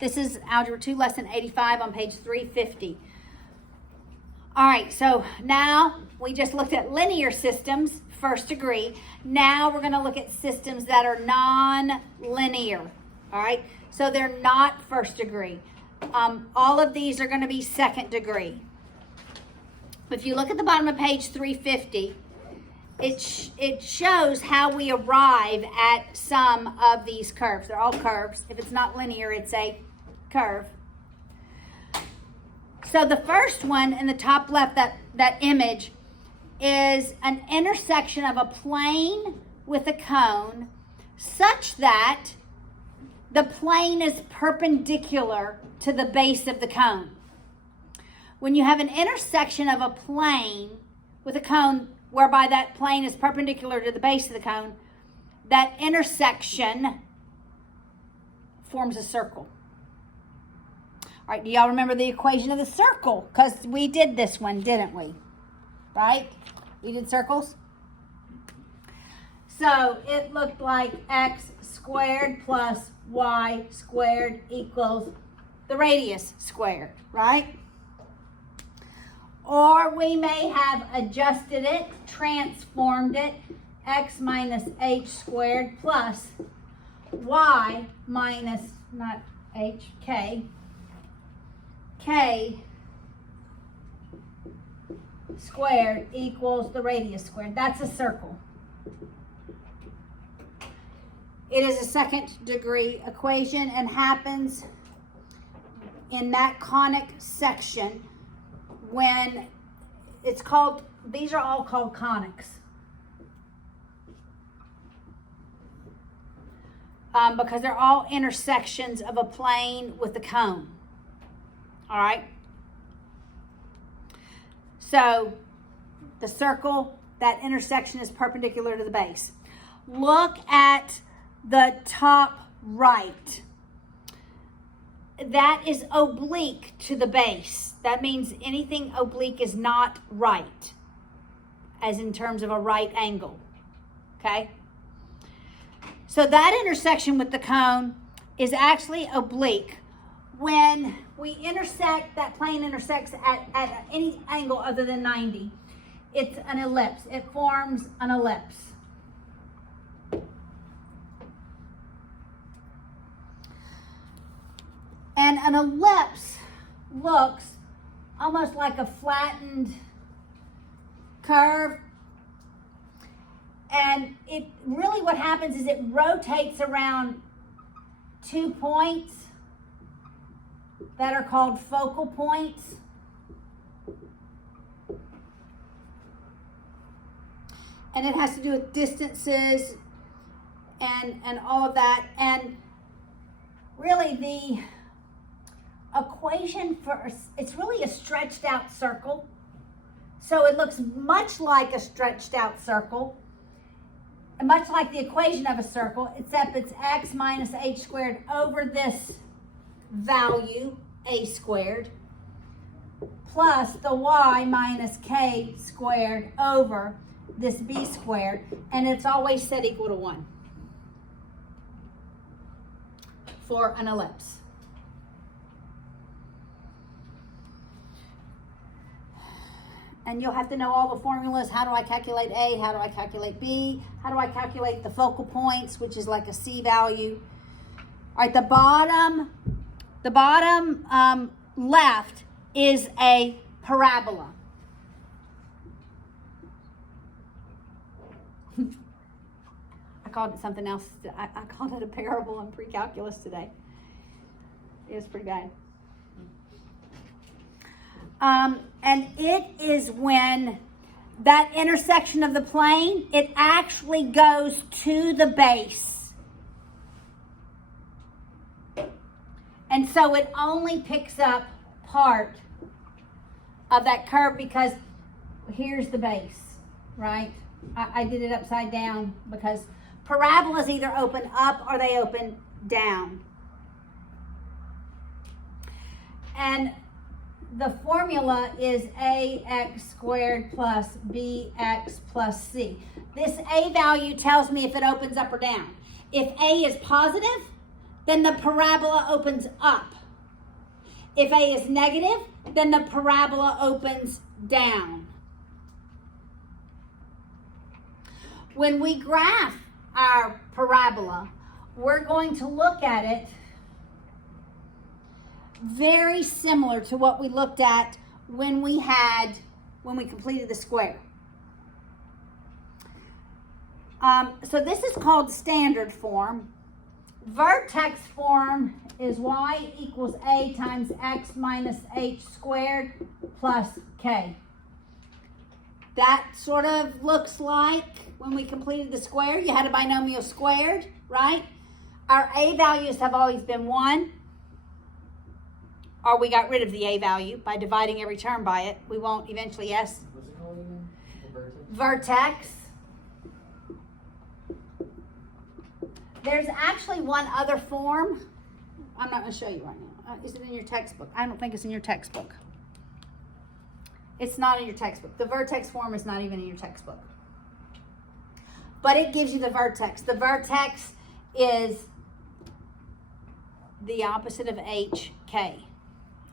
This is Algebra 2, Lesson 85 on page 350. All right, so now we just looked at linear systems, first degree. Now we're going to look at systems that are non-linear. All right, so they're not first degree. All of these are going to be second degree. If you look at the bottom of page 350, it shows how we arrive at some of these curves. They're all curves. If it's not linear, it's a curve. So the first one in the top left, that image, is an intersection of a plane with a cone such that the plane is perpendicular to the base of the cone. When you have an intersection of a plane with a cone whereby that plane is perpendicular to the base of the cone, that intersection forms a circle. All right, do y'all remember the equation of the circle? Because we did this one, didn't we? Right? We did circles. So it looked like x squared plus y squared equals the radius squared, right? Or we may have adjusted it, transformed it, x minus h squared plus y minus, not h, k squared equals the radius squared. That's a circle. It is a second degree equation and happens in that conic section when it's called, these are all called conics. Because they're all intersections of a plane with a cone. All right. So the circle, that intersection is perpendicular to the base. Look at the top right. That is oblique to the base. That means anything oblique is not right, as in terms of a right angle. Okay? So that intersection with the cone is actually oblique. When we intersect, that plane intersects at any angle other than 90, it's an ellipse. It forms an ellipse. And an ellipse looks almost like a flattened curve. And it really, what happens is it rotates around 2 points that are called focal points. And it has to do with distances and all of that. And really the equation for, it's really a stretched out circle. So it looks much like a stretched out circle, and much like the equation of a circle, except it's x minus h squared over this value, a squared, plus the y minus k squared over this b squared, and it's always set equal to 1 for an ellipse. And you'll have to know all the formulas. How do I calculate A? How do I calculate B? How do I calculate the focal points, which is like a C value? All right, the bottom left is a parabola. I called it something else. I called it a parable in pre-calculus today. It was pretty bad. And it is when that intersection of the plane, it actually goes to the base. And so it only picks up part of that curve because here's the base, right? I did it upside down because parabolas either open up or they open down. And the formula is ax squared plus bx plus c. This a value tells me if it opens up or down. If a is positive, then the parabola opens up. If A is negative, then the parabola opens down. When we graph our parabola, we're going to look at it very similar to what we looked at when we completed the square. So this is called standard form. Vertex form is y equals a times x minus h squared plus k. That sort of looks like when we completed the square, you had a binomial squared, right? Our a values have always been 1, or we got rid of the a value by dividing every term by it. We won't eventually, yes? What's it called again? The vertex? Vertex. There's actually one other form. I'm not going to show you right now. Is it in your textbook? I don't think it's in your textbook. It's not in your textbook. The vertex form is not even in your textbook. But it gives you the vertex. The vertex is the opposite of HK.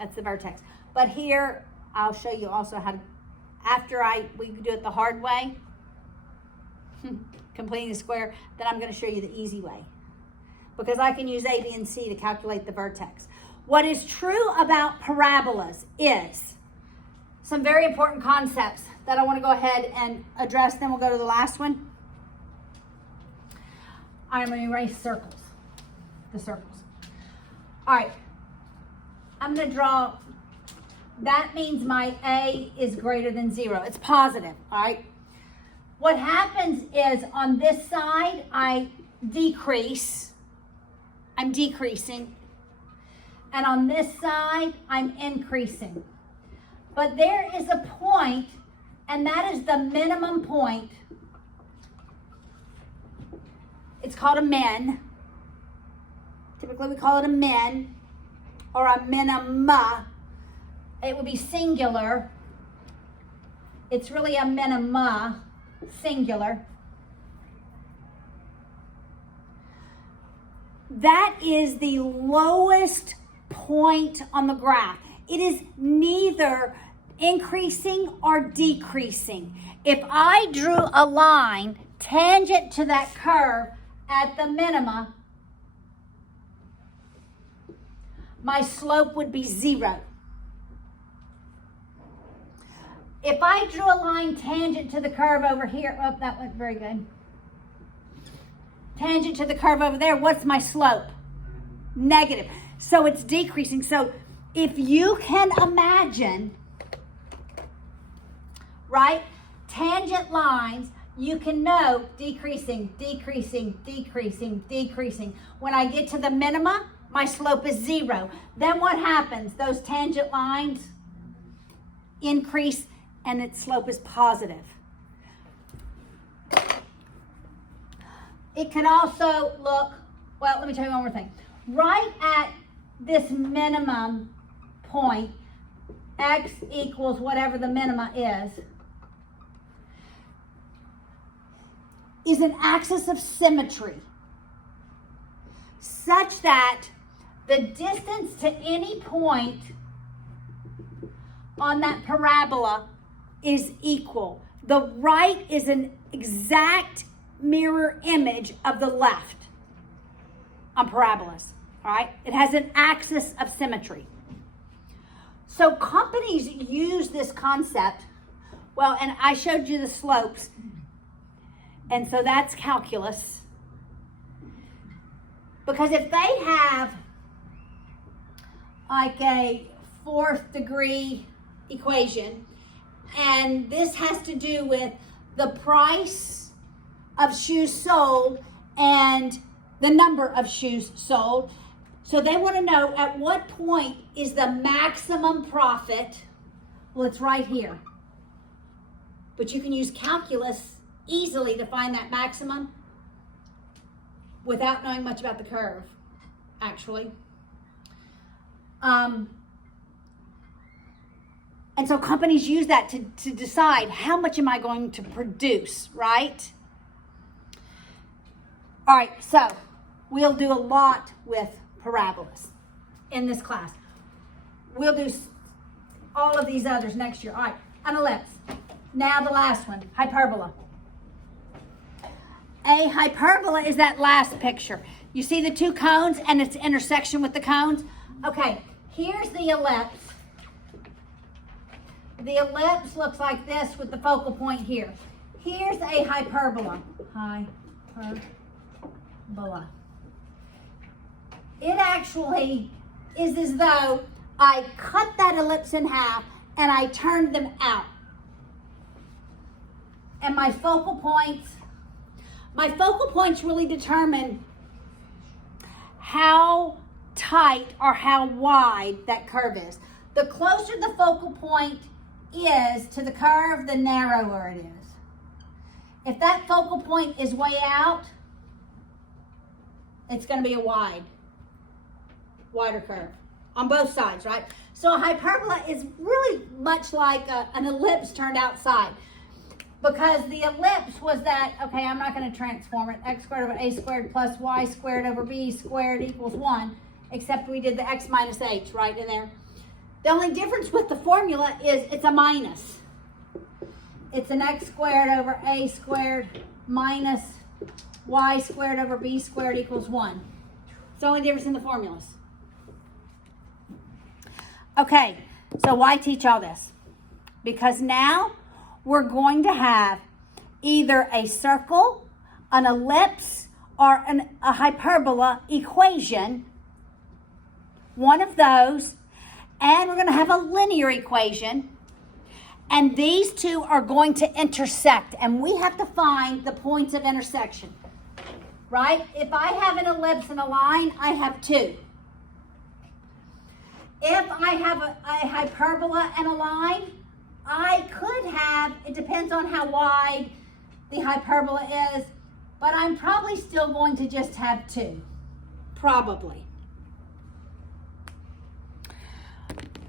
That's the vertex. But here, I'll show you also how to, after we do it the hard way, completing the square, then I'm going to show you the easy way. Because I can use A, B, and C to calculate the vertex. What is true about parabolas is some very important concepts that I want to go ahead and address. Then we'll go to the last one. I'm going to erase circles. The circles. All right. I'm going to draw. That means my A is greater than 0. It's positive. All right. What happens is on this side, I decrease. I'm decreasing. And on this side, I'm increasing. But there is a point, and that is the minimum point. It's called a min. Typically, we call it a min or a minima. It would be singular. It's really a minima, singular. That is the lowest point on the graph. It is neither increasing or decreasing. If I drew a line tangent to that curve at the minima, my slope would be 0. If I drew a line tangent to the curve over here, oh, that went very good. Tangent to the curve over there, what's my slope? Negative. So it's decreasing. So if you can imagine, right, tangent lines, you can know decreasing, decreasing, decreasing, decreasing. When I get to the minima, my slope is 0. Then what happens? Those tangent lines increase and its slope is positive. It could also look, well, let me tell you one more thing. Right at this minimum point, x equals whatever the minima is an axis of symmetry such that the distance to any point on that parabola is equal. The right is an exact mirror image of the left on parabolas, all right? It has an axis of symmetry. So companies use this concept, well, and I showed you the slopes, and so that's calculus. Because if they have like a 4th degree equation, and this has to do with the price of shoes sold and the number of shoes sold. So they want to know at what point is the maximum profit. Well, it's right here. But you can use calculus easily to find that maximum without knowing much about the curve, actually. And so companies use that to decide how much am I going to produce, right? All right, so we'll do a lot with parabolas in this class. We'll do all of these others next year. All right, an ellipse. Now the last one, hyperbola. A hyperbola is that last picture. You see the two cones and its intersection with the cones? Okay, here's the ellipse. The ellipse looks like this with the focal point here. Here's a hyperbola. Hyperbola. It actually is as though I cut that ellipse in half and I turned them out. And my focal points really determine how tight or how wide that curve is. The closer the focal point is to the curve, the narrower it is. If that focal point is way out, it's going to be a wider curve on both sides, right? So a hyperbola is really much like an ellipse turned outside. Because the ellipse was that, okay, I'm not going to transform it. X squared over a squared plus y squared over b squared equals 1. Except we did the x minus h right in there. The only difference with the formula is it's a minus. It's an x squared over a squared minus y squared over b squared equals 1. It's the only difference in the formulas. Okay, so why teach all this? Because now we're going to have either a circle, an ellipse, or a hyperbola equation, one of those, and we're going to have a linear equation, and these two are going to intersect, and we have to find the points of intersection, right? If I have an ellipse and a line, I have two. If I have a hyperbola and a line, I could have, it depends on how wide the hyperbola is, but I'm probably still going to just have two. Probably.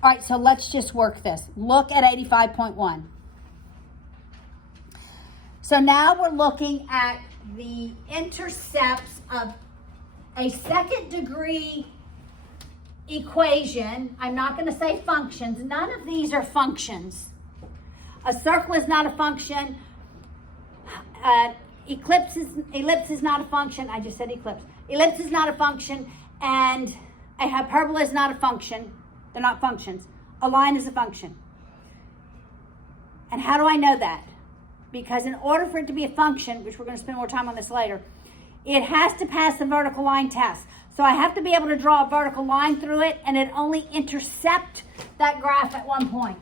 All right, so let's just work this. Look at 85.1. So now we're looking at the intercepts of a second degree equation. I'm not going to say functions. None of these are functions. A circle is not a function. Ellipse is not a function. I just said eclipse. Ellipse is not a function. And a hyperbola is not a function. They're not functions. A line is a function. And how do I know that? Because in order for it to be a function, which we're going to spend more time on this later, it has to pass the vertical line test. So I have to be able to draw a vertical line through it, and it only intercept that graph at one point.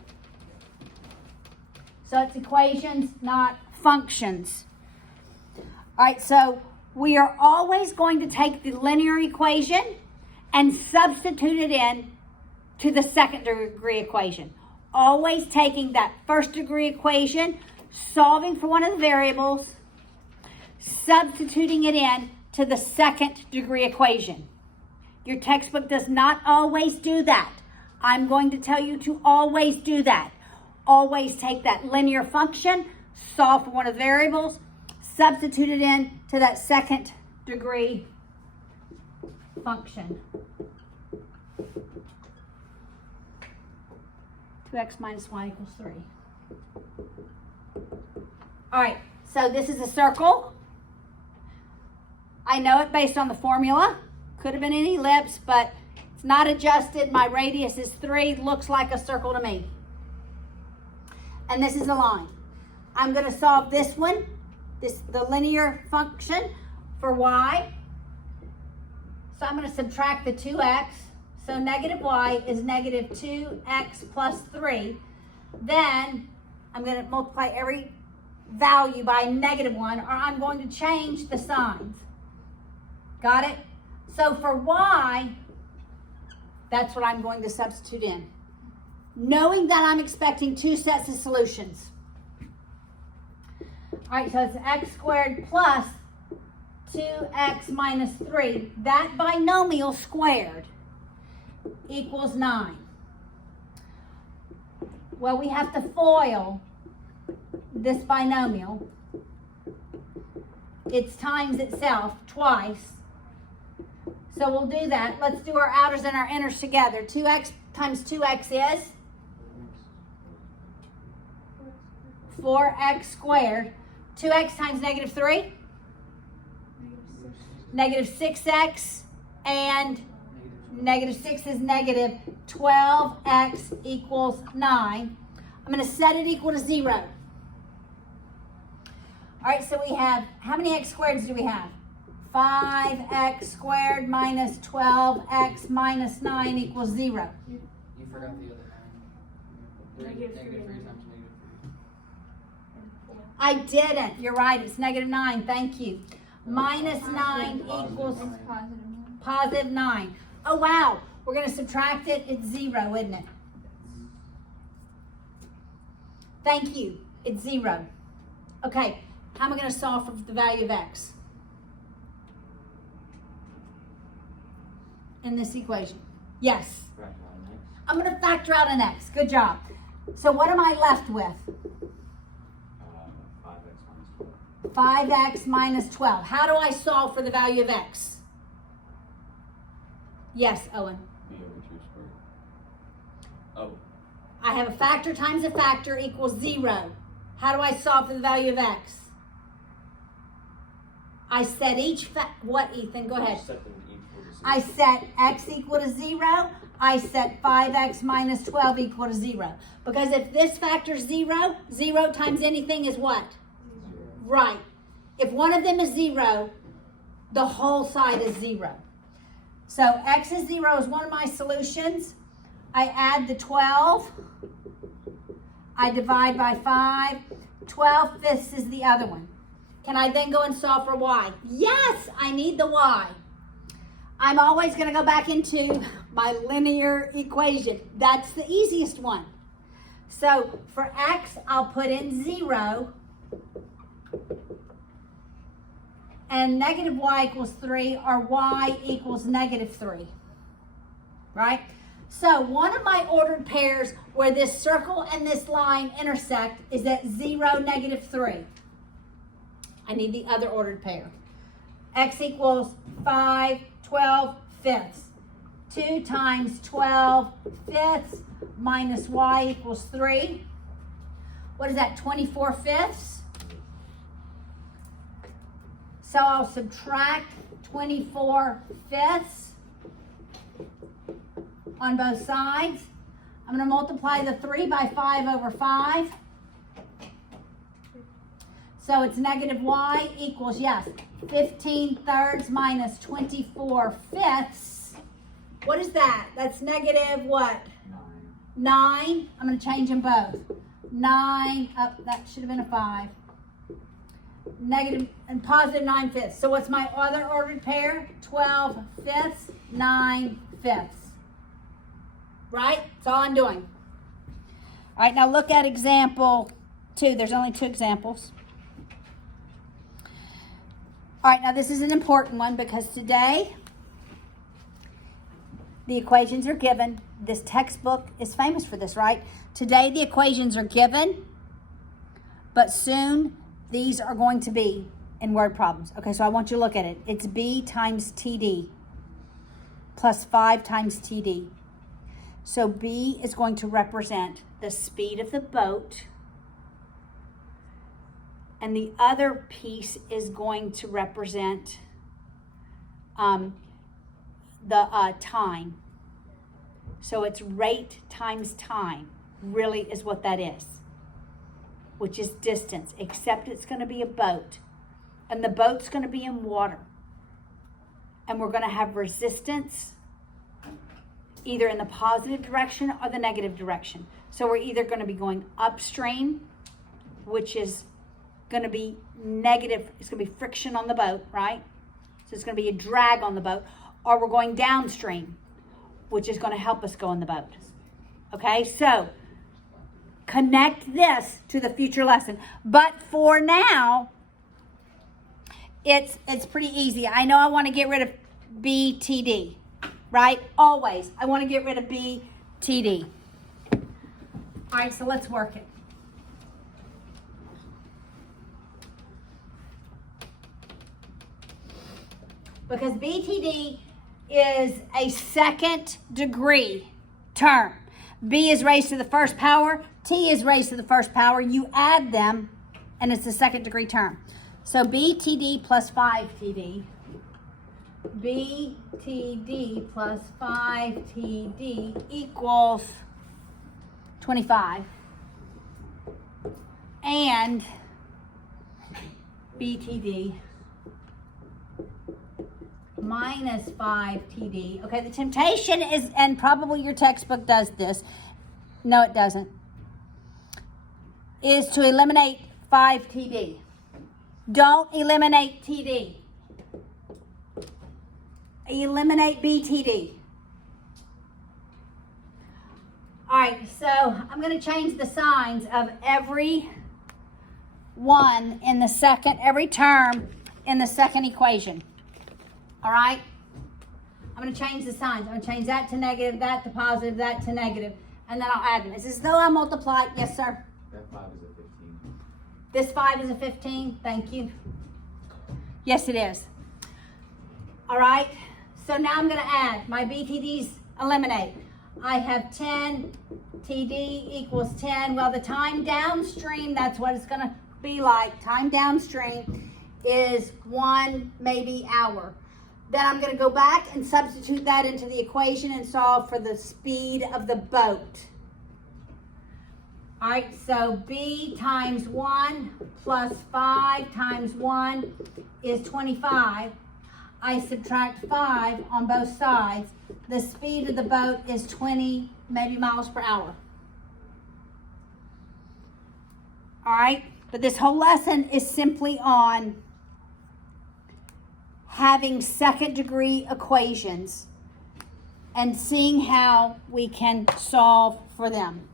So it's equations, not functions. All right, so we are always going to take the linear equation and substitute it in to the second degree equation. Always taking that first degree equation, solving for one of the variables, substituting it in to the second degree equation. Your textbook does not always do that. I'm going to tell you to always do that. Always take that linear function, solve for one of the variables, substitute it in to that second degree function. 2x minus y equals 3. All right, so this is a circle. I know it based on the formula. Could have been an ellipse, but it's not adjusted. My radius is 3. Looks like a circle to me. And this is a line. I'm going to solve this one, the linear function for y. So I'm going to subtract the 2x. So negative y is negative 2x plus 3. Then I'm going to multiply every value by negative 1, or I'm going to change the signs. Got it? So for y, that's what I'm going to substitute in, knowing that I'm expecting two sets of solutions. All right, so it's x squared plus 2x minus 3. That binomial squared equals 9. Well, we have to FOIL this binomial. It's times itself twice. So we'll do that. Let's do our outers and our inners together. 2x times 2x is 4x squared. 2x times negative 3? Negative 6x, and negative 6 is negative 12x equals 9. I'm going to set it equal to 0. All right, so we have, how many x squareds do we have? 5x squared minus 12x minus 9 equals 0. You forgot the other 9. Negative 3 times negative 3. I didn't. You're right. It's negative 9. Thank you. Minus 9 equals positive 9. Oh, wow. We're going to subtract it. It's 0, isn't it? Thank you. It's 0. Okay. How am I going to solve for the value of x in this equation? Yes. I'm going to factor out an x. Good job. So what am I left with? 5x minus 12. How do I solve for the value of x? Yes, Owen. B over 2 squared. Oh. I have a factor times a factor equals 0. How do I solve for the value of x? I set each, what, Ethan? Go ahead. I set x equal to 0. I set 5x minus 12 equal to 0. Because if this factor is 0, 0 times anything is what? Right. If one of them is 0, the whole side is 0. So x is 0 is one of my solutions. I add the 12. I divide by 5. 12 fifths is the other one. Can I then go and solve for y? Yes, I need the y. I'm always going to go back into my linear equation. That's the easiest one. So for x, I'll put in 0. And negative y equals 3, or y equals negative 3. Right? So one of my ordered pairs where this circle and this line intersect is at 0, negative 3. I need the other ordered pair. X equals 5, 12 fifths. 2 times 12 fifths minus y equals 3. What is that, 24 fifths? So I'll subtract 24 fifths on both sides. I'm going to multiply the 3 by 5 over 5. So it's negative y equals, yes, 15 thirds minus 24 fifths. What is that? That's negative what? 9. I'm going to change them both. 9, that should have been a 5. Negative and positive 9 fifths. So what's my other ordered pair? 12 fifths, 9 fifths. Right? That's all I'm doing. All right, now look at example 2. There's only 2 examples. All right, now this is an important one because today the equations are given. This textbook is famous for this, right? Today the equations are given, but soon these are going to be in word problems. Okay, so I want you to look at it. It's b times td plus 5 times td. So b is going to represent the speed of the boat, and the other piece is going to represent the time. So it's rate times time, really is what that is, which is distance, except it's going to be a boat. And the boat's going to be in water. And we're going to have resistance either in the positive direction or the negative direction. So we're either going to be going upstream, which is going to be negative. It's going to be friction on the boat, right? So it's going to be a drag on the boat. Or we're going downstream, which is going to help us go in the boat. Okay, so connect this to the future lesson. But for now, it's pretty easy. I know I want to get rid of BTD, right? Always. I want to get rid of BTD. All right, so let's work it. Because BTD is a second degree term. B is raised to the first power. T is raised to the first power. You add them, and it's a second degree term. So BTD plus 5TD. BTD plus 5TD equals 25. And BTD minus 5TD. Okay, the temptation is, and probably your textbook does this. No, it doesn't. Is to eliminate 5TD. Don't eliminate TD. Eliminate BTD. All right, so I'm going to change the signs of every one in the second, every term in the second equation. All right? I'm going to change the signs. I'm going to change that to negative, that to positive, that to negative, and then I'll add them. It's as though I multiplied. Yes, sir? That 5 is a 15. This 5 is a 15. Thank you. Yes, it is. All right? So now I'm going to add. My BTDs eliminate. I have 10. TD equals 10. Well, the time downstream, that's what it's going to be like. Time downstream is 1, maybe hour. Then I'm going to go back and substitute that into the equation and solve for the speed of the boat. All right, so B times 1 plus 5 times 1 is 25. I subtract 5 on both sides. The speed of the boat is 20, maybe miles per hour. All right, but this whole lesson is simply on having second degree equations and seeing how we can solve for them.